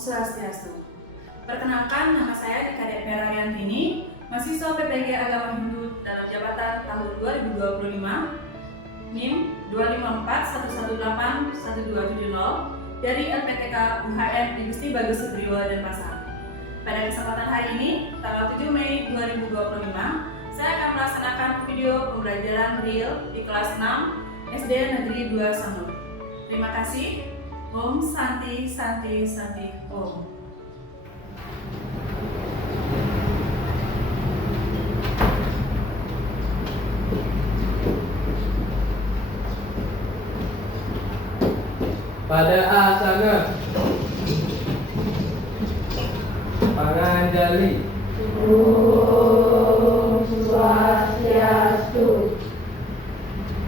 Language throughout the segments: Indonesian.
Swastiastu. Perkenalkan, nama saya Dikadek Vera Yantini, mahasiswa PPG Agama Hindu dalam jabatan tahun 2025, NIM 25411812770 dari LPTK UHM Igusti Bagus Supriyo Denpasar. Pada kesempatan hari ini, tanggal 7 Mei 2025, saya akan melaksanakan video pembelajaran real di kelas 6 SD Negeri 2 Sanur. Terima kasih. Om Santi Santi Santi Om. Pada asana Panganjali. Om Swastiastu.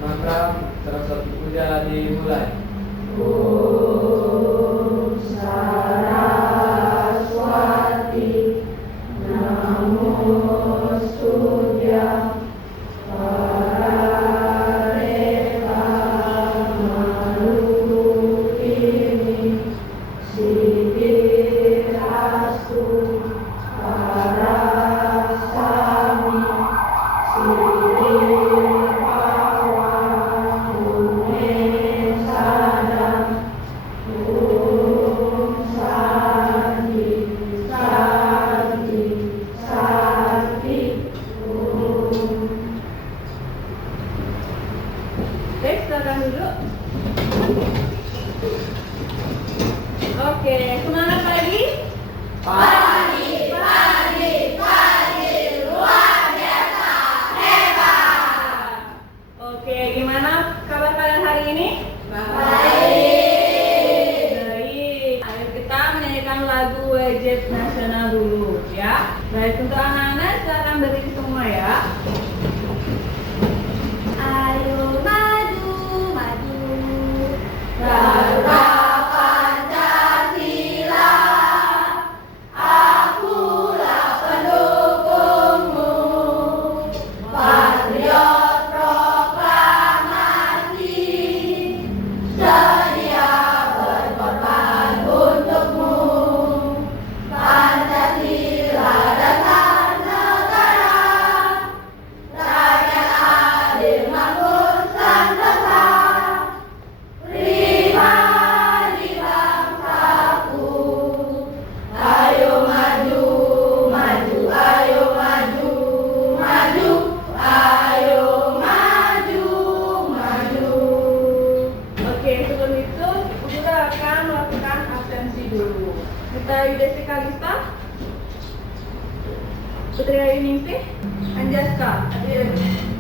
Mantra Saraswati Puja dimulai. Om Saraswati Namostubhyam Parareka Marupini Siddhirastu Parasami dulu. Oke, semangat pagi. Pagi luar biasa hebat. Oke, gimana kabar kalian hari ini? Baik. Ayo kita menyanyikan lagu wajib nasional dulu, ya. Baik, untuk anak-anak silakan berdiri semua ya. Ayo maju, maju. Garuda Pancasila, akulah pendukungmu. Patriot proklamasi, sedia berkorban untukmu. Pancasila dasar negara, rakyat adil makmur sentosa, pribadi bangsaku. Ayo maju, maju, ayo maju, maju, ayo maju, maju. Oke, sebelum itu kita akan melakukan absensi dulu. Kita Yudhesti Kalista, Putri Ayu Ningsih, Anjaska.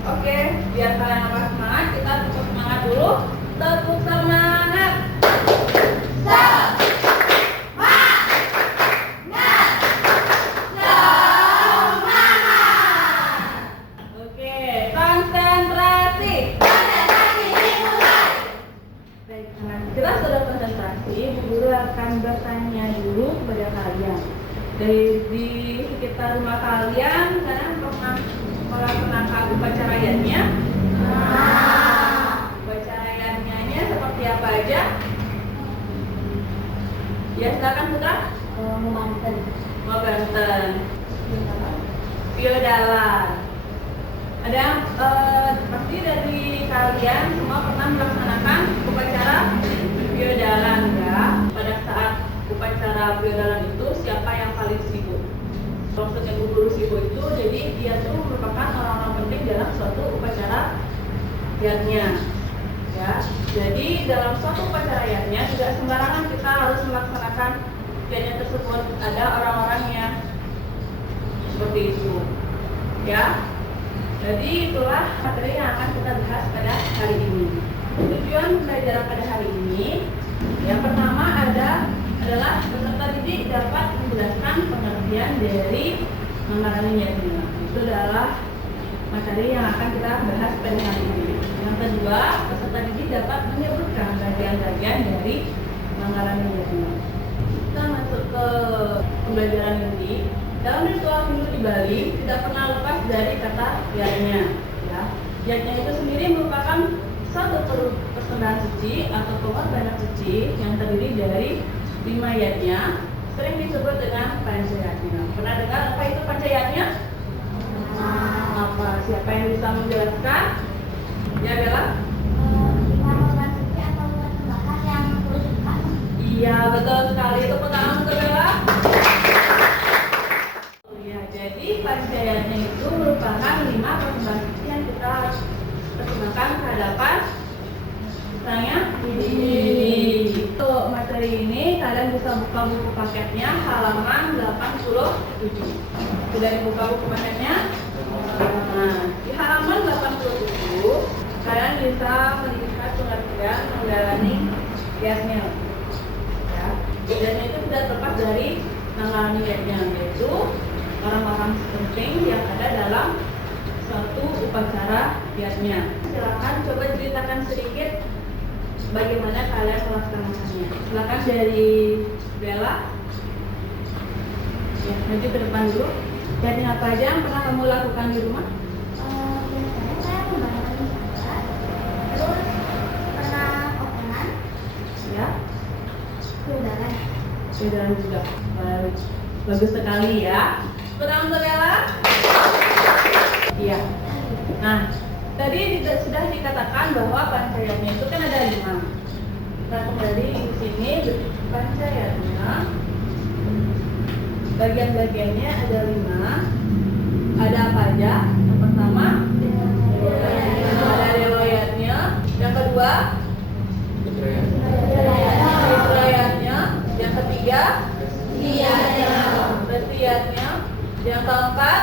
Oke, biar kalian tambah semangat, kita tepuk semangat dulu. Tepuk semangat. Oke, konsentrasi. Konsentrasi dimulai. Baik, kita sudah konsentrasi. Bu Guru akan bertanya dulu kepada kalian. Dari di sekitar rumah kalian, kalian pernah melaksanakan upacara yatnya? Upacara yatnya seperti apa aja? Ya, silakan Putra. Banten. Mau Banten. Biodalan. Ada yang pasti dari kalian semua pernah melaksanakan upacara biodalan, ya? Pada saat upacara biodalan itu siapa yang paling sibuk? Maksudnya Bu Guru sibuk itu, jadi dia tuh merupakan orang-orang penting dalam suatu upacara yatnya, ya. Jadi dalam suatu upacara yatnya tidak sembarangan kita harus melaksanakan yatnya tersebut. Ada orang-orangnya seperti itu, ya. Jadi itulah materi yang akan kita bahas pada hari ini. Tujuan pembelajaran pada hari ini, yang pertama adalah peserta didik dapat menjelaskan pengertian dari mengarani yatnya. Itu adalah materi yang akan kita bahas pada hari ini. Yang kedua, peserta didik dapat menyebutkan bagian-bagian dari mengarani yatnya. Kita masuk ke pembelajaran inti. Dalam ritual Hindu di Bali tidak pernah lepas dari kata yatnya. Ya. Yatnya itu sendiri merupakan suatu persembahan suci atau pengorbanan suci yang terdiri dari 5 yatnya sering disebut dengan panchayatna. Pernah dengar apa itu panchayatna? Apa? Siapa yang bisa menjelaskan? Ya, Bella? Iya, betul sekali. Itu pertama untuk Bella. Oh ya, jadi panchayatna itu merupakan 5 persembahan suci yang kita persembahkan ke hadapan Sang Widi. Untuk materi ini kalian bisa buka buku paketnya halaman 87. Sudah dibuka buku paketnya? Nah, di halaman 87 kalian bisa melihat pengertian menjalani kiasnya. Ya, kiasnya itu sudah terlepas dari mengalami kiasnya, yaitu orang-orang penting yang ada dalam suatu upacara kiasnya. Silakan coba ceritakan sedikit bagaimana kalian melaksanakannya. Silakan dari Bella. Ya, maju ke depan dulu. Jadi apa aja yang pernah kamu lakukan di rumah? Biasanya saya membangun salat, terus pernah openan, Ya, saudaranya. saudara juga. Baik. Bagus sekali ya. Pertama untuk Bella. Iya. Nah, tadi sudah dikatakan bahwa panchayatna itu kan ada 5. Kita kembali di sini panchayatna. Bagian-bagiannya ada 5. Ada apa aja? Yang pertama ada riwayatnya. Yang kedua riwayatnya. Yang ketiga Retiyatnya. Yang keempat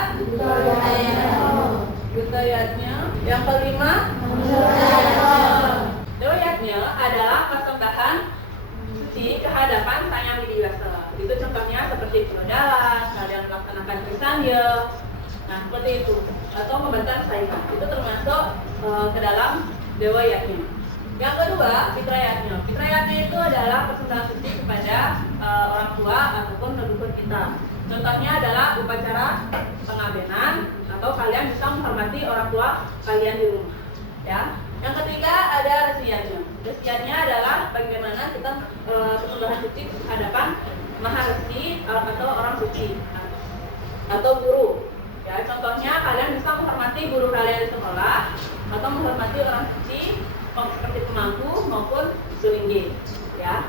Gutayatnya. Yang kelima Riwayatnya adalah persembahan suci ke hadapan Sang Yang Widi Wasa. Itu contohnya seperti perodalan, kalian melaksanakan krisanya, nah seperti itu, atau membentang saiman. Itu termasuk ke dalam riwayatnya. Yang kedua, fitrayatnya. Fitrayatnya itu adalah persembahan suci kepada orang tua ataupun leluhur kita. Contohnya adalah upacara pengabenan, atau kalian bisa menghormati orang tua kalian di rumah. Ya. Yang ketiga ada resiyatnya. Resiyatnya adalah bagaimana kita persembahan suci ke hadapan maharesi atau orang suci atau guru. Ya, contohnya kalian bisa menghormati guru kalian di sekolah atau menghormati orang suci seperti pemangku maupun sulinggi. Ya.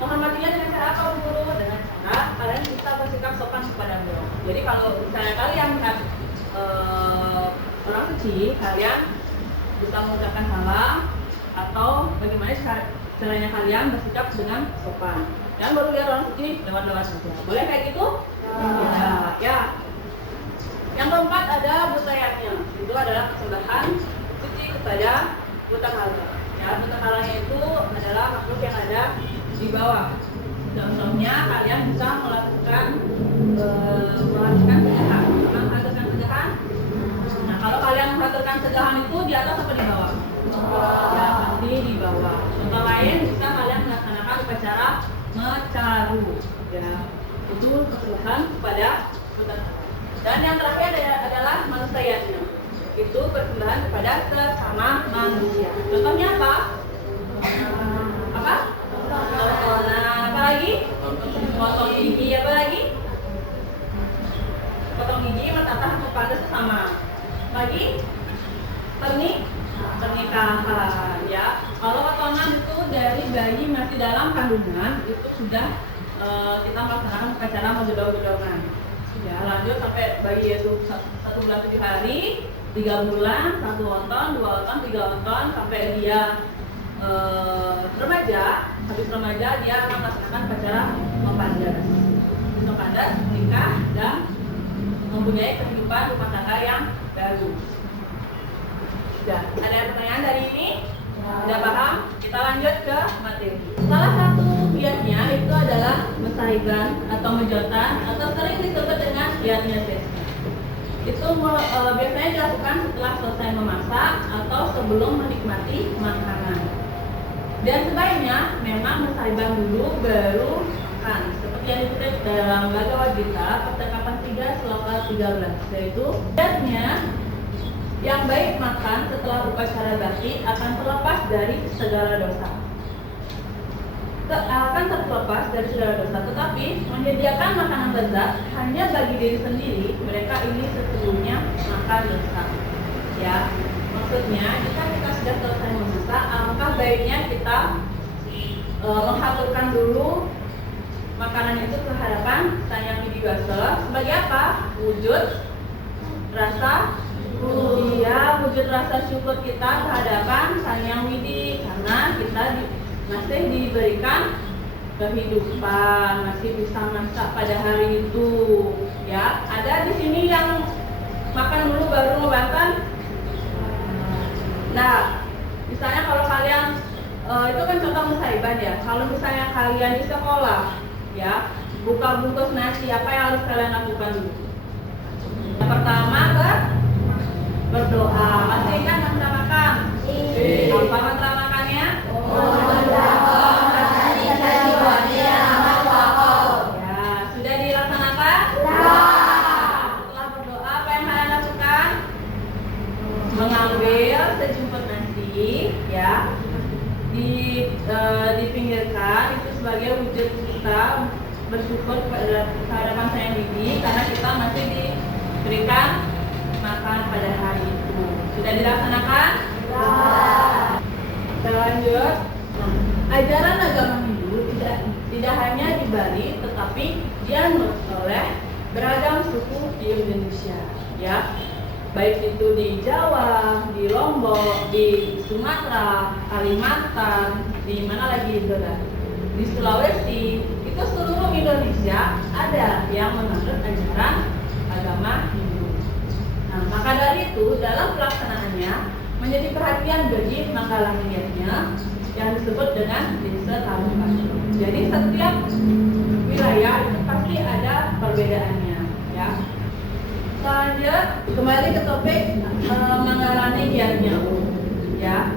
Menghormatinya dengan cara apa, guru? Dengan cara kalian bisa bersikap sopan kepada beliau. Jadi kalau misalnya kalian melihat orang suci, kalian bisa mengucapkan salam atau bagaimana caranya kalian bersikap dengan sopan. Jangan baru lihat orang suci lewat-lewat saja. Boleh kayak gitu? Ya. Yang keempat ada butayatnya. Itu adalah persembahan suci kepada butakala. Ya, butakalanya itu adalah makhluk yang ada di bawah. Contohnya kalian bisa melakukan sejahan, menghaturkan sejahan. Nah, kalau kalian menghaturkan sejahan itu di atas atau di bawah? Ya, pasti di bawah. Contoh lain bisa kalian melaksanakan upacara mecaru. Ya, itu persembahan kepada butakala. Dan yang terakhir adalah manusayatnya. Itu persembahan kepada sesama manusia. Contohnya apa? Apa? Nah, apa lagi? Potong gigi, apa lagi? Potong gigi, mentatah kepada sesama. Lagi? Pernikahan, ya. Kalau potongan itu dari bayi masih dalam kandungan, itu sudah kita melaksanakan upacara menjodoh-jodohan. Ya, lanjut sampai bayi itu 1 bulan 7 hari, 3 bulan, 1 onton, 2 onton, 3 onton, sampai dia remaja. Habis remaja dia akan melaksanakan upacara mempandas. Mempandas, menikah, dan mempunyai kehidupan rumah tangga yang baru. Sudah, ada pertanyaan dari ini? Sudah paham? Kita lanjut ke materi. Salah satu biasnya itu adalah mesaiban atau mejotan, atau sering disebut dengan biasnya sesnya. Itu biasanya dilakukan setelah selesai memasak atau sebelum menikmati makanan. Dan sebaiknya memang mesaiban dulu baru makan. Seperti yang ditulis dalam Bhagavad Gita, percakapan 3 sloka 13, yaitu biasanya yang baik makan setelah upacara bakti akan terlepas dari segala dosa. akan terlepas dari saudara dosa, tetapi menyediakan makanan lezat hanya bagi diri sendiri, mereka ini sesungguhnya makan dosa. Ya, maksudnya jika kita sudah selesai memasak, alangkah baiknya kita menghaturkan dulu makanan itu ke hadapan Sang Yang Widi Wasa sebagai apa? Wujud rasa wujud rasa syukur kita kehadapan Sang Yang Widi, karena kita masih diberikan kehidupan, masih bisa masak pada hari itu. Ya, ada di sini yang makan dulu baru ngebatan. Nah, misalnya kalau kalian itu kan contoh musaiban ya. Kalau misalnya kalian di sekolah, ya, buka bungkus nasi, apa yang harus kalian lakukan dulu? Yang pertama berdoa. Masih ingat mantra makan? Apa mantra makannya? Ya, sudah dilaksanakan? Setelah berdoa, apa yang kalian lakukan? Mengambil sejumput nasi, ya, dipinggirkan, itu sebagai wujud kita bersyukur kehadapan Sang Yang Widi karena kita masih diberikan makan pada hari itu. Sudah dilaksanakan? Kita lanjut. Ajaran agama Hindu tidak hanya di Bali, tetapi dianut oleh beragam suku di Indonesia, ya. Baik itu di Jawa, di Lombok, di Sumatera, Kalimantan, di mana lagi itu kan? Di Sulawesi, itu seluruh Indonesia ada yang menganut ajaran agama Hindu. Nah, maka dari itu dalam pelaksanaannya menjadi perhatian bagi Manggalaniyatnya yang disebut dengan Desa Tarumpayung. Jadi setiap wilayah itu pasti ada perbedaannya, ya. Lanjut, kembali ke topik Manggalaniyatnya, ya.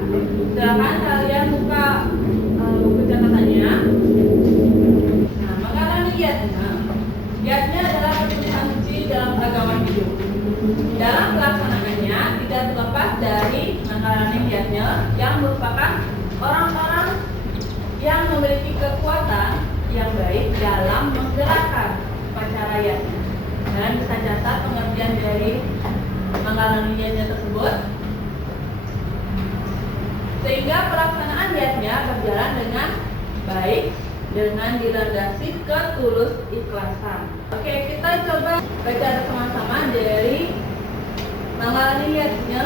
Silakan kalian buka buku catatannya. Nah, Manggalaniyatnya adalah pertulisan suci dalam agama Hindu. Dalam pelaksanaannya tidak terlepas dari Manggalaniyatnya yang merupakan orang-orang yang memiliki kekuatan yang baik dalam menggerakkan upacara yatnya. Dan bisa catat pengertian dari Manggalaniyatnya tersebut, sehingga pelaksanaan yatnya berjalan dengan baik dengan dilandasi ketulus ikhlasan. Oke, kita coba baca sama-sama dari Manggalaniyatnya.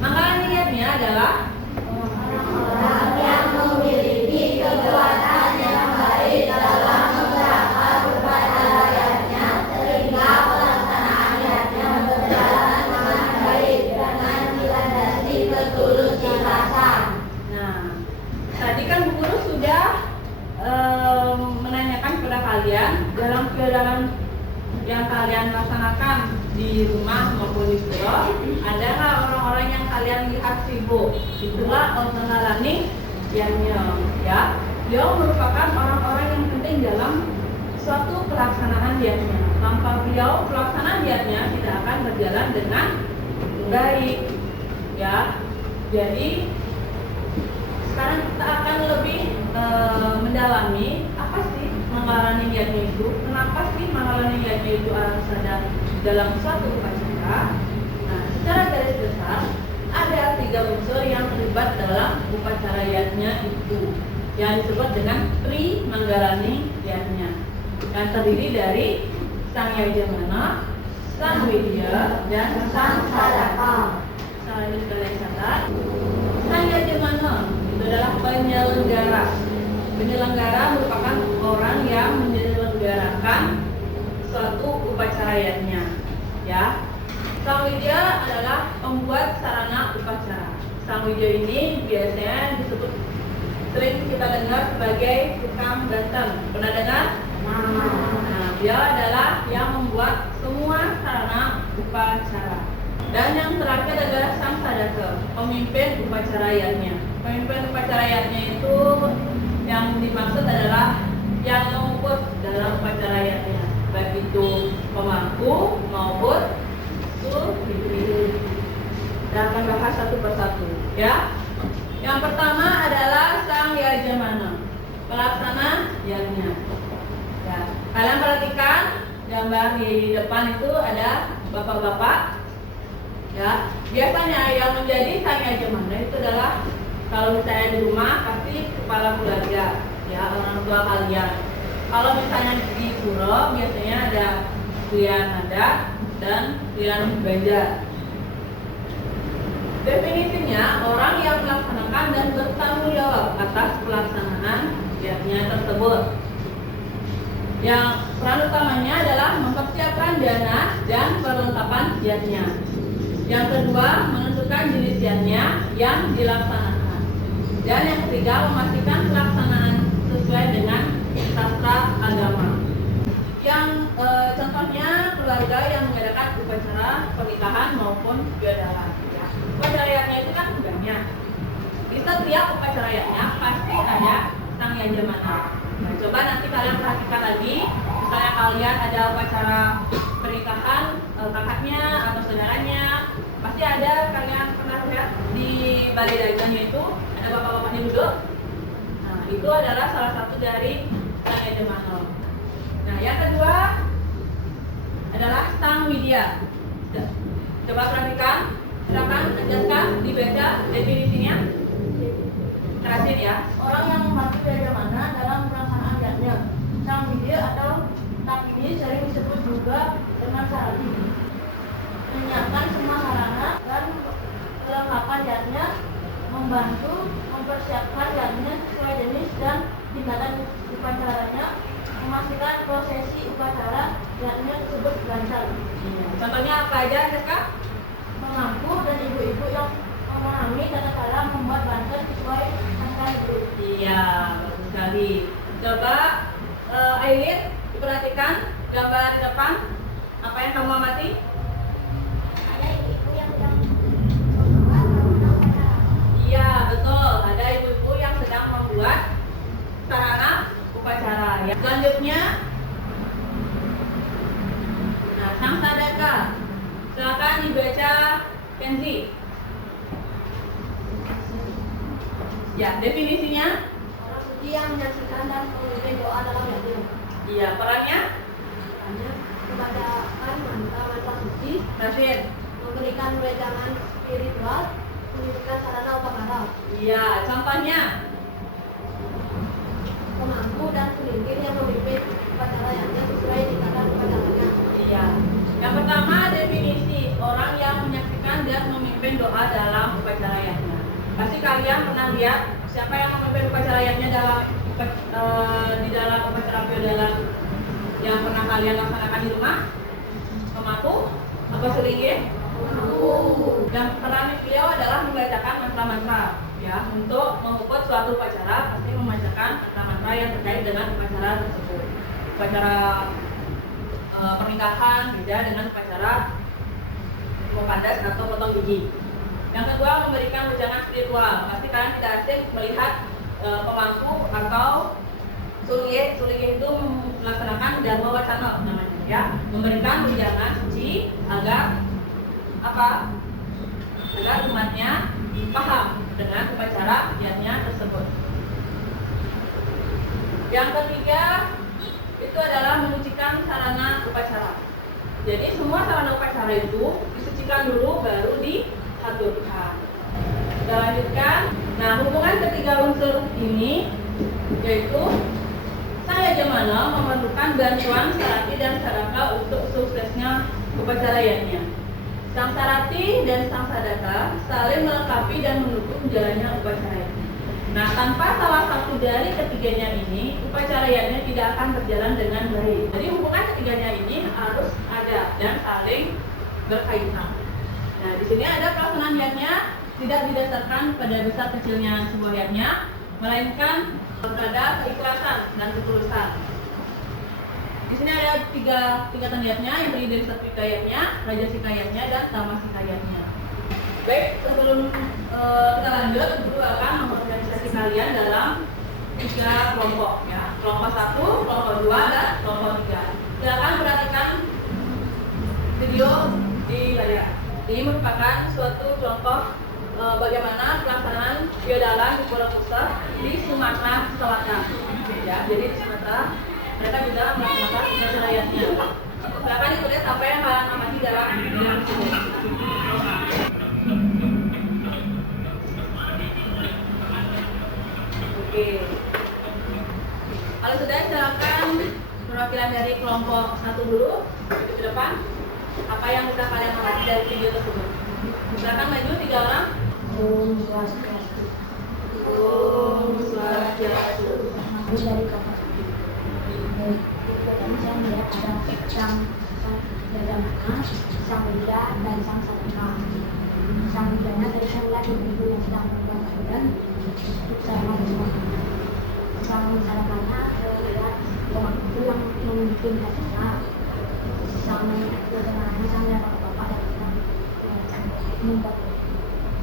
Manggalaniyatnya adalah Orang yang memiliki kekuatan yang baik dalam menggerakkan upacara yatnya sehingga pelaksanaan yatnya berjalan dengan baik dengan dilandasi ketulus ikhlasan. Nah, tadi kan Bu Guru sudah menanyakan kepada kalian dalam kegiatan yang kalian laksanakan di rumah maupun di sekolah, ada nggak orang-orang yang kalian lihat sibuk? Itulah Manggalaniyatnya, ya. Beliau merupakan orang-orang yang penting dalam suatu pelaksanaan yatnya. Tanpa beliau pelaksanaan yatnya tidak akan berjalan dengan baik, ya. Jadi sekarang kita akan lebih mendalami apa sih Manggalaniyatnya itu, kenapa sih Manggalaniyatnya itu harus ada dalam suatu upacara. Nah, secara garis besar ada 3 unsur yang terlibat dalam upacara yatnya itu, yang disebut dengan Tri Manggalaniyatnya, yang terdiri dari Sang Yajamana, Sang Widya, dan Sang Sadaka. Selanjutnya kalian catat, Sang Yajamana itu adalah penyelenggara. Penyelenggara merupakan orang yang menyelenggarakan suatu upacara yatnya, ya. Sang Widya adalah pembuat sarana upacara. Sang Widya ini biasanya disebut, sering kita dengar sebagai tukang ganteng. Pernah dengar? Nah, dia adalah yang membuat semua sarana upacara. Dan yang terakhir adalah Sang Sadaka, pemimpin upacara yatnya. Pemimpin upacara yatnya itu yang dimaksud adalah yang mengumpul dalam upacara yatnya, baik itu pemangku maupun suri. Dan akan bahas satu persatu, ya. Yang pertama adalah Sang Yajamana. pelaksananya. Ya, kalian perhatikan gambar di depan itu ada bapak-bapak. Ya, biasanya yang menjadi sang jemana itu adalah kalau misalnya di rumah pasti kepala keluarga, ya orang tua kalian. Kalau misalnya di pura biasanya ada pilihan adat dan pilihan ganja. Definisinya orang yang melaksanakan dan bertanggung jawab atas pelaksanaan kegiatannya tersebut. Yang peran utamanya adalah mempersiapkan dana dan perlengkapan giatnya. Yang kedua, menentukan jenis giatnya yang dilaksanakan. Dan yang ketiga, memastikan pelaksanaan sesuai dengan sastra agama. Yang contohnya keluarga yang mengadakan upacara pernikahan maupun biodalan. Ya. Upacara rakyatnya itu kan banyak. Di setiap upacara rakyatnya pasti ada sang yajamana. Nah, coba nanti kalian perhatikan lagi, misalnya kalian ada upacara pernikahan kakaknya atau saudaranya, pasti ada kalian pernah lihat di balai dagangnya itu ada bapak-bapaknya duduk. Nah, itu adalah salah satu dari sang yajamana. Nah, yang kedua adalah sang widya. Coba perhatikan, silakan jelaskan, dibaca definisinya. Terakhir ya. Orang yang membantu yajamana dalam pelaksanaan adatnya. Sang widya atau takmini sering disebut juga dengan sarati. Menyiapkan semua sarana dan perlengkapan adatnya, membantu mempersiapkan adatnya sesuai jenis dan tingkatan upacaranya, memastikan prosesi upacara adatnya tersebut lancar. Contohnya apa aja, Kak? Mengaku dan ibu-ibu yang memahami tata cara membuat banten sesuai sastra ibu. Iya, bagus sekali. Coba Aileen, diperhatikan gambar di depan. Apa yang kamu amati? Ada ibu yang sedang membuat upacara. Iya, betul. Ada ibu-ibu yang sedang membuat sarana upacara. Ya. Selanjutnya, nah, sang sadaka. Silakan dibaca Kenzi. Ya, definisinya? Orang suci yang menyaksikan dan memimpin doa dalam adatnya. Iya, perannya? Hanya kebacakan mantra suci, Rashid. memberikan wejangan spiritual, menunjukkan sarana upacara, Iya, contohnya? pemangku dan pemimpin yang memimpin upacara yang sesuai tingkatan upacaranya. Iya. Yang pertama, definisi orang yang menyaksikan dan memimpin doa dalam upacara rakyatnya. Pasti kalian pernah lihat siapa yang memimpin upacara rakyatnya di dalam upacara biodalan yang pernah kalian laksanakan di rumah? Pemangku? Apa seringnya? Dan peran beliau adalah membacakan mantra-mantra, ya, untuk mengukur suatu upacara pasti membacakan mantra-mantra yang terkait dengan upacara tersebut. Upacara pernikahan beda dengan upacara mempadas atau potong gigi. Yang kedua, memberikan wejangan spiritual. Pasti kalian tidak asing melihat pemangku atau suliye itu melaksanakan dharma wacana namanya, ya, memberikan wejangan suci agar apa? Agar umatnya paham dengan upacara kegiatannya tersebut. Yang ketiga itu adalah menyucikan sarana upacara. Jadi semua sarana upacara itu disucikan dulu baru dihaturkan. Kita lanjutkan. Nah, hubungan ketiga unsur ini yaitu sang yajamana memerlukan bantuan sarati dan sadaka untuk suksesnya upacara rakyatnya. Sang sarati dan sang sadaka saling melengkapi dan mendukung jalannya upacara rakyatnya. Nah, tanpa salah satu dari ketiganya ini, upacara rakyatnya tidak akan berjalan dengan baik. Jadi hubungan ketiganya ini harus ada dan saling berkaitan. Nah, di sini ada pelaksanaan rakyatnya tidak didasarkan pada besar kecilnya sebuah rakyatnya, melainkan pada keikhlasan dan ketulusan. Di sini ada tiga tingkatan rakyatnya yang terdiri dari Satvika rakyatnya, Rajasika rakyatnya, dan Tamasika rakyatnya. Baik, sebelum kita lanjut, dulu akan mengorganisasi kalian dalam 3 kelompok, ya. Kelompok 1, kelompok 2, dan kelompok 3. Silakan perhatikan video di layar. Ini merupakan suatu contoh bagaimana pelaksanaan biodalan di Pulau Pusat di Sumatera Selatan. ya. Jadi di Sumatera mereka juga melaksanakan upacara yatnya. Silakan ditulis apa yang kalian amati dalam video tersebut. Oke. Kalau sudah, silakan perwakilan dari kelompok 1 dulu ke depan. Apa yang sudah kalian amati dari video tersebut? Silakan maju 3 orang. Om Swastiastu. Om Swastiastu. Aku dari kakak. Tadi saya melihat ada sang Jadamana, sang Wira, dan sang Sadaka. Sang Wiranya tadi saya melihat ibu yang sedang membuat sayuran untuk saya makan. Sang Sadakanya saya melihat orang itu yang membuat acara. Sang Jadamana saya melihat bapak-bapak yang sedang membuat.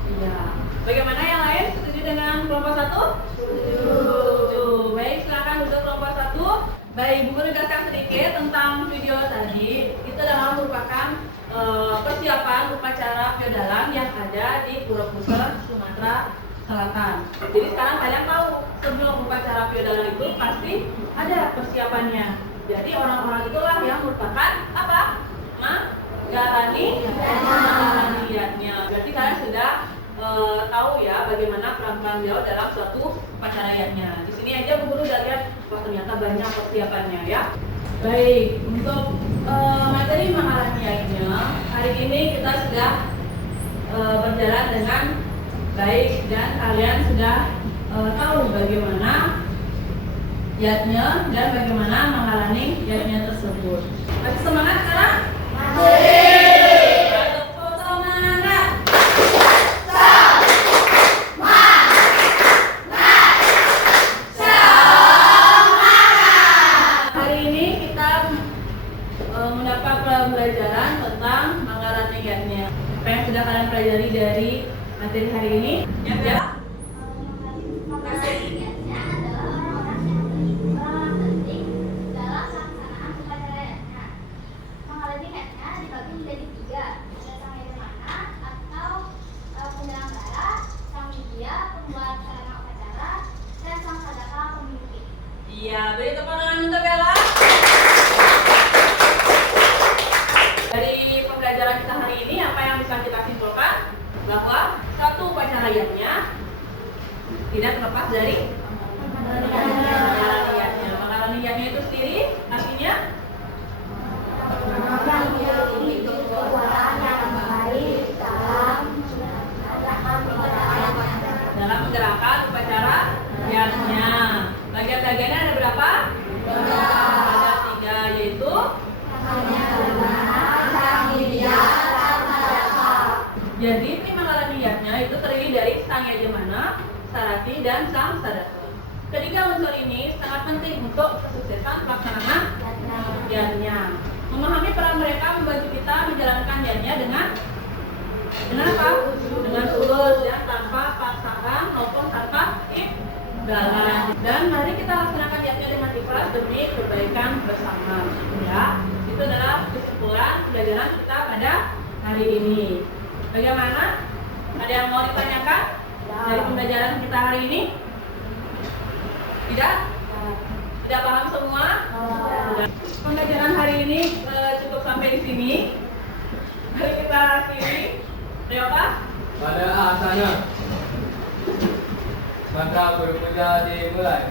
Iya. Bagaimana yang lain? Setuju dengan kelompok 1? Setuju. Baik, silakan duduk kelompok 1. Baik, Bu Guru jelaskan sedikit tentang video tadi. Itu adalah merupakan persiapan upacara feodalan yang ada di Pura-Pusat, Sumatera Selatan. Jadi sekarang kalian tahu sebelum upacara feodalan itu pasti ada persiapannya. Jadi orang-orang itulah yang merupakan apa? Menggarani niatnya. Berarti kalian sudah tahu ya bagaimana peran-peran beliau dalam suatu upacara yatnya. Di sini aja Bu Guru udah lihat, wah ternyata banyak persiapannya ya. Baik, untuk materi mengalami yatnya, hari ini kita sudah berjalan dengan baik dan kalian sudah tahu bagaimana yatnya dan bagaimana mengalami yatnya tersebut. Masih semangat sekarang? Masih. Pembelajaran tentang mengalami yatnya. Apa yang sudah kalian pelajari dari materi hari ini? Ya. Iya, beri tepuk tangan untuk Bella. Dari pembelajaran kita hari ini, apa yang bisa kita simpulkan? Bahwa satu upacara yatnya tidak terlepas dari mengalami yatnya. Mengalami yatnya itu sendiri artinya dalam menggerakkan upacara yatnya. Bagian-bagiannya ada berapa? Ada 3, yaitu jadi ini mengalami yatnya itu terdiri dari sang Yajamana, Sarati, dan sang Sadaka. Ketiga unsur ini sangat penting untuk kesuksesan pelaksanaan yatnya. Memahami peran mereka membantu kita menjalankan yatnya dengan apa? Dengan tulus dan tanpa paksaan maupun tanpa imbalan. Dan mari kita laksanakan yatnya dengan ikhlas demi kebaikan bersama. Ya, itu adalah kesimpulan pembelajaran kita pada hari ini. Bagaimana? Ada yang mau ditanyakan dari pembelajaran kita hari ini? Tidak? Tidak paham semua? Pembelajaran hari ini cukup sampai di sini. Mari kita akhiri. Ryoka? Pada asana. Maka berpuja dimulai.